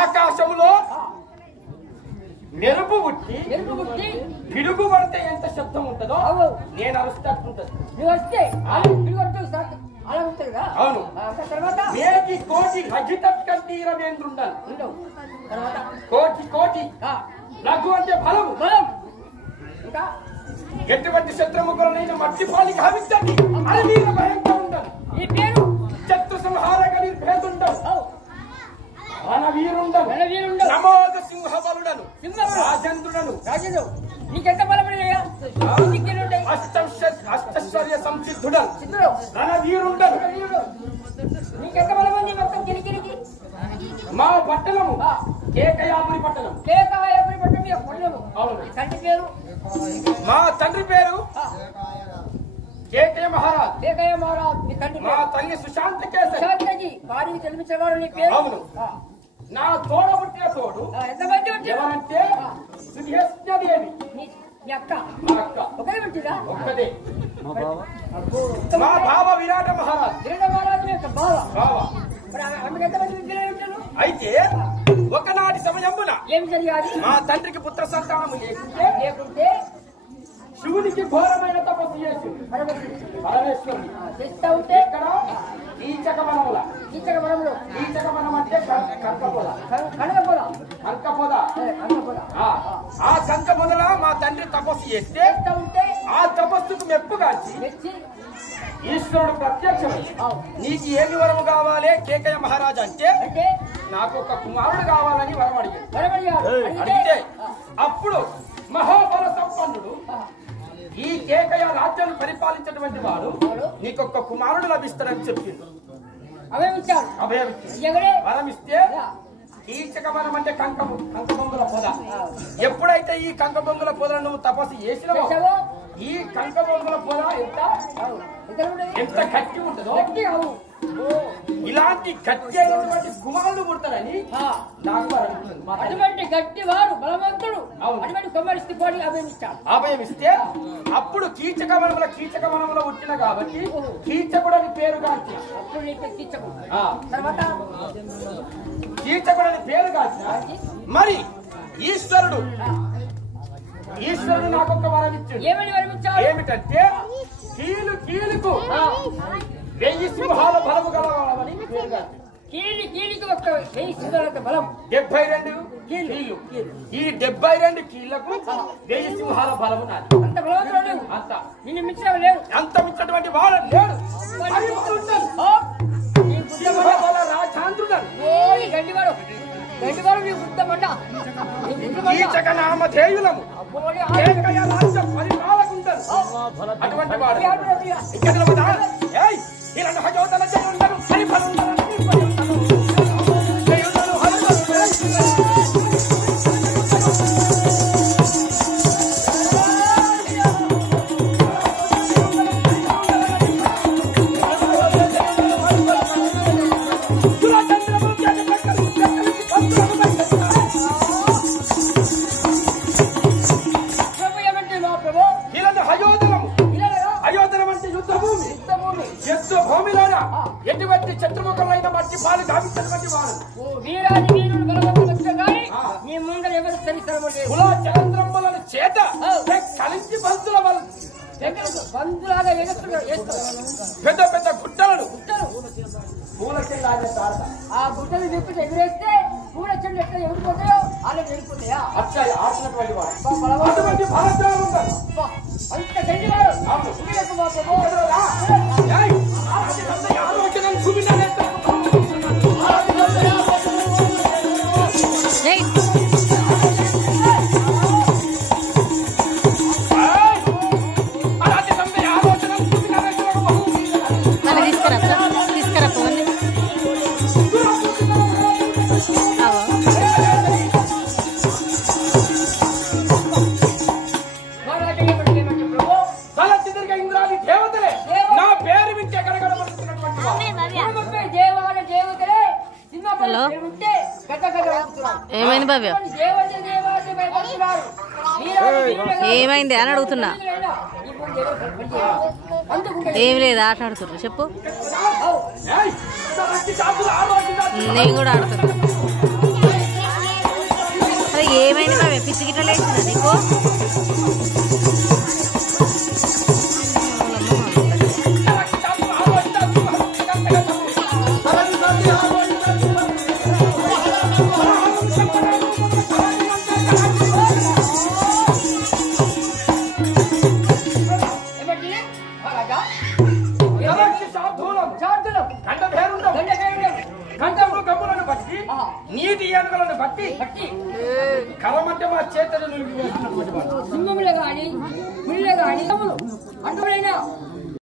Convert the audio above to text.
ఆకాశంలో మెరుపు పుట్టి పిడుగు పడితే ఎంత శబ్దం ఉంటుందో నేను అరుస్తుంటది. అవును, మేటి కోటి రజిత కంఠీరవేంద్రుండను. కోటి కోటి లఘు అంటే బలము. ఇంకా ఎటువంటి శత్రుముఖులనైనా మట్టి పాలికి హవించండి అని మీరు భయంతో ఉండను. ఈ పేరు శత్రు సంహారక నిర్భేదుండవు. రణవీరుండను, నమోద సింహ బలుడను, రాజేంద్రుడను. నీకెంత బలపడినయ్యా? అష్టైశ్వర్య సంసిద్ధుడను, రణవీరుండను. నీకెంత బలమంది మొత్తం కిరికిరికి? మా పట్టణము కేకయాపురి పట్టణం. కేకయాపురి పట్టణం. అవును. తండ్రి పేరు? మా తండ్రి పేరు కేకయ్య మహారాజ్. కేకయ్య మహారాజ్. మీ తండ్రి? మా తల్లి సుశాంత కేసరి. వారికి జన్మించేవాడు నీ పేరు? అవును. నా తోడ పుట్టిన తోడు ఎవరంటే సుధేష్ణదేవి. మీ అక్క? మా అక్క. ఒకే పుట్టిరా? ఒక్కదే. మా బావ విరాట మహారాజ్. విరాట మహారాజు యొక్క బావ. అయితే ఒకనాటి సమయమున ఏం జరిగాలి? మా తండ్రికి పుత్ర సంతానము లేకుంటే శివునికి ఘోరమైన తపస్సు చేసి పరమేశ్వరుని చేస్తా ఉంటే ఇక్కడ కీచకవనముల. కీచకవనంలో కీచకవనం అంటే కంకపొద. కంకపొద. ఆ కంకపొదల మా తండ్రి తపస్సు చేస్తే ఉంటే ఆ తపస్సుకు మెప్పుగాచి ఈశ్వరుడు ప్రత్యక్షమై నీకు ఏమి వరము కావాలి కేకయ్య మహారాజు అంటే నాకు ఒక కుమారుడు కావాలని వరం అడిగాడు. అడిగితే అప్పుడు మహాబల సంపన్నుడు ఈ కేకయ్య రాజ్యాన్ని పరిపాలించినటువంటి వాడు నీకొక్క కుమారుడు లభిస్తాడని చెప్పింది. వరమిస్తే కీచకవనం అంటే కంకబొంగుల పొద. ఎప్పుడైతే ఈ కంకబొంగుల పొదను నువ్వు తపస్సు చేసినావో ఈ కంకబొంగుల పొద ఎంత గట్టి ఉంటుందో ఇలాంటి గట్టి అయినటువంటి కుమారుడు పుడతాడని నాకు అటువంటి గట్టి వాడు బలవంతుడు అటువంటి కుమారుడికి కోడి అభయమిస్తే అప్పుడు కీచకవనంలో పుట్టిన కాబట్టి కీచకుడని పేరు కాల్చిన. కీచకుడని పేరు కాల్చిన. మరి ఈశ్వరుడు నాకు ఒక వరం ఇచ్చాడు. ఏమిటంటే కీలుకు 1000 సింహాల బలము గలవాలని పేరు కాల్చాడు. కీలికి ఒక 1000 సింహాల బలం. 72 కీళ్ళు. ఈ 72 కీళ్లకు 1000 సింహాల బలము నాది. అంత బలవంతుడు లేవు. అంత నిన్ను మించిన లేడు. అంత మించినటువంటి వాడు లేడు. రాజాంధ్రుడు గండివాడు నీ బుద్ధమంట. కీచక నామధేయులము పరిపాలకుంటారు. అటువంటి వాడు పచ్చి పాలు గావించినటువంటి వాడు. వీరాది వీరుడు బలవంతులు వచ్చా కానీ నీ ముందర ఎవరు సరిసరము కుల చంద్రమ్మల చేత కలిసి బంతుల వాళ్ళు బంధులాగా ఎగుతున్నారు. పెద్ద పెద్ద గుట్టలను పూల ఆ గుట్టలు విప్పులు ఎగిరేస్తే పూల చెట్లు ఎట్లా ఎగిరిపోతాయో అలా ఎగిరిపోతాయా అట్లా ఆడినటువంటి వాడు అటువంటి భారతాలు ఉంటారు. అంత గండివాడు ఏమైంది భవ్య? ఏమైంది అని అడుగుతున్నా. ఏం లేదు, ఆట ఆడుతున్నా. చెప్పు. నేను కూడా ఆడుతున్నా. అరే ఏమైంది భవ్య? పిచ్చి గిట్ల లేచిందా నీకు? నీటి ఏనుగులను బట్టి కలమంటే మా చేతులు సింహములు గాని పుల్లే గాని అటువైనా